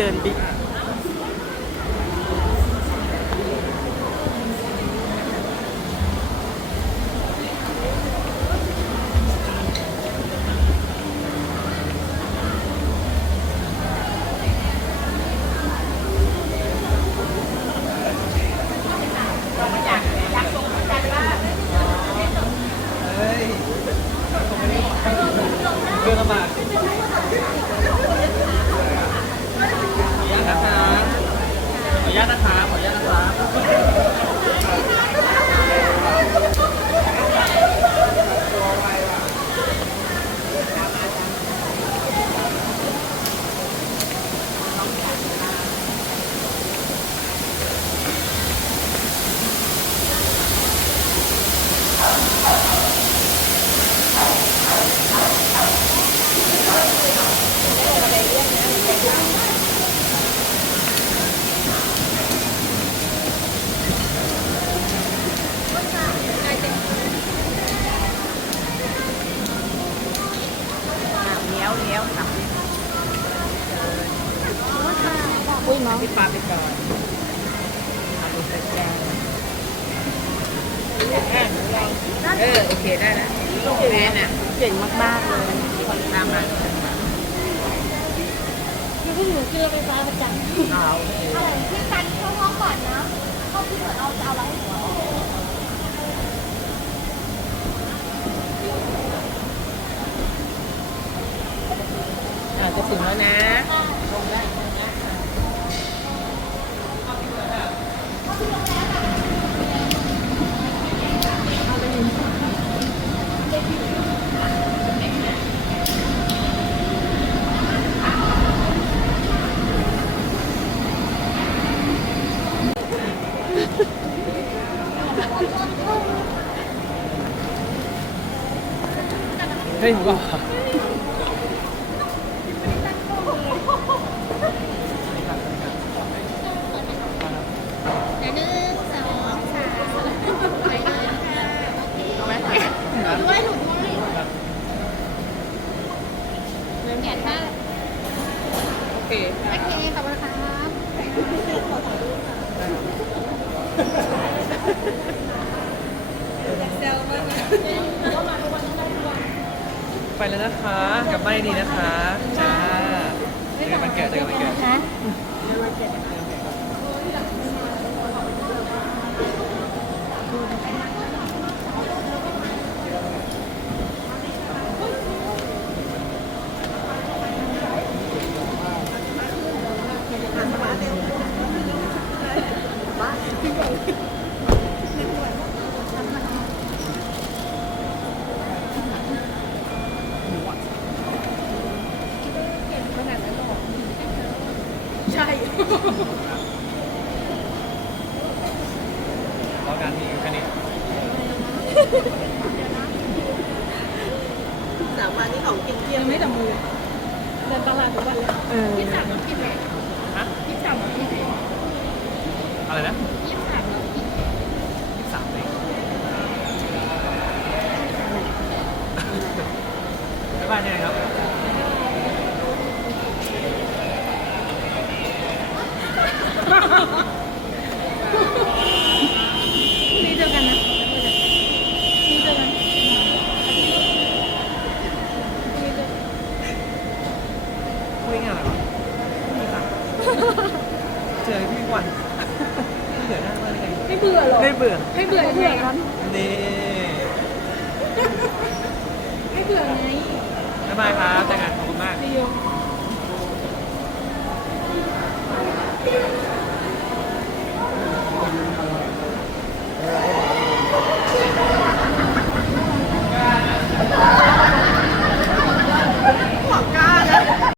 เดินบิ๊ก ยวเลี้ยวค่ะอุ้ยน้องพี่ปลาไปก่อนเอาดูสแกนเออโอเคได้นะแมนอะเก่งมากๆเลยตามมาคือพวกหนูเชื่อไฟฟ้าประจำเอาโอเคอะไรพี่กันเข้าห้องก่อนนะเข้าพี่เหมือนเราจะเอาอะไรให้หัว อ่าจะ ถึงแล้วนะเฮ้ยว้า เดี๋ยวหนึ่งสองสามไปเลยค่ะ เอาไหม หนูด้วยหนูด้วยแขนท่า โอ เคโอเคขอบคุณครับไปแล้วนะคะ กลับบ้านดีนะคะ จ้าเจอกันวันเกิดเจอกันวันเกิด นะคะ รอการที่แค่นี้สามวันนี้ของกินเที่ยงไม่จับมือเดินตลาดทุกวันเลยเออ ยี่สิบสามเรากินไหมฮะยี่สิบสามเรากินไหมอะไรนะยี่สิบสามเรากินไหม ยี่สิบสามเองบ๊ายบายเนี่ยครับ นี่เจอกันนะนี่เจอกัน คุยงานอะไรวะไม่มีค่ะเจอพี่วันเบื่อหน้ามากเลย ไม่เบื่อหรอไม่เบื่อไม่เบื่อเบื่อกันนี่ไม่เบื่อไงบ๊ายบายครับเจอกันขอบคุณมากดีอยู่บ